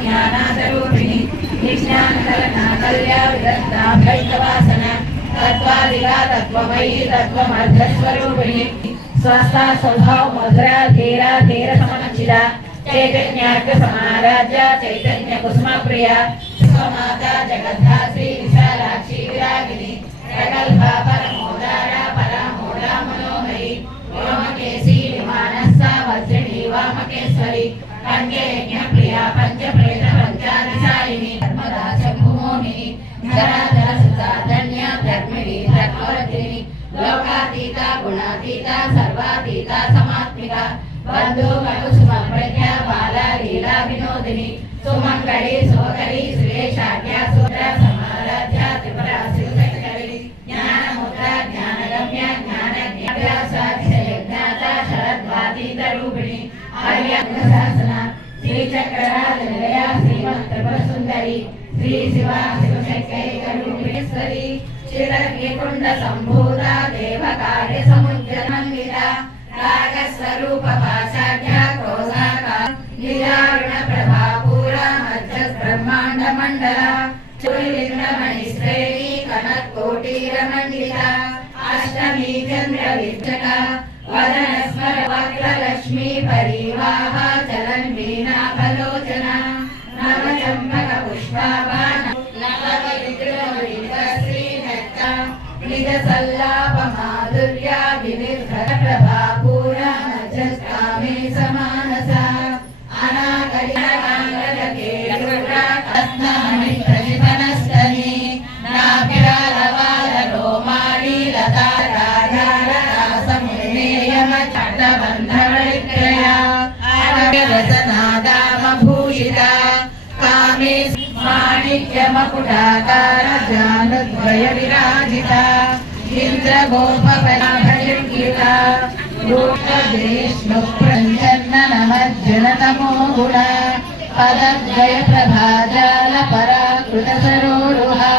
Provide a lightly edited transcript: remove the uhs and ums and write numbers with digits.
ज्ञानादरूपिणी निष्णानकलनाकल्या विदग्धाभैतवासन तत्त्वादिका तत्त्वमयी तत्त्वमर्धस्वरूपिणी स्वस्था स्वभाव मधुरा धीरा धीर समचिता चैतन्यार्क समाराध्या चैतन्य कुसुम प्रिया स्वमाता जगद्धात्री विशालाक्षी विरागिनी प्रगल्भा परमोदारा परामोदा मनोहरी व्योमकेशी विमानस्सा वज्रिणी वामकेश्वरी पंचयज्ञ प्रिया पंचप्रेत पंचादिशालिनी धर्मदा शंभुमोहिनी धराधर सुता धन्य धर्मिणी धर्मवर्धिनी लोकातीता गुणातीता सर्वातीता समात्मिका बंधु कुसुम प्रज्ञा बाला लीला विनोदिनी सुमंगली सोकरी सुरेशाख्या सूत्र समाराध्या त्रिपुरा शिवशंकरी ज्ञान मुद्रा ज्ञान गम्य ज्ञान ज्ञाता शरद्वातीत रूपिणी आर्यशासना श्री चक्रराज निलया श्रीमत् त्रिपुर सुंदरी श्री शिवा शिवशंकरी रूपिणेश्वरी चिरग्निकुंड संभूता देव कार्य समुज्जमंदिरा रागस्वरूप भाषाढ्या क्रोधाका निरारुण प्रभापूरा मध्य ब्रह्मांड मंडला चुलिंद्रमणि श्रेणी कनक कोटीर मंडिता अष्टमी चंद्र विजटा वदन स्मर वक्र लक्ष्मी परिवाह चलन वीणा बलोचना नव चंपक पुष्पाबाण नव विग्रह श्री नक्ता निज सल्लाप माधुर्या विविध प्रभापूरा मध्यस्थामे समानसा अनागरिकांगद केरूरा रत्नामणि प्रतिपनस्तनी नाभ्यालवाल रोमाणी लता राजारसमुन्नेयम चट्टबन्धवलित्रया रतनादामभूषिता कामे माणिक्यमकुटाकार जानद्वय विराजिता इन्द्रगोपवनाभयुक्ता रूपदेश्मुप्रञ्जन्न नमज्जनतमो गुणा पदद्वय प्रभाजाल पराकृत सरोरुहा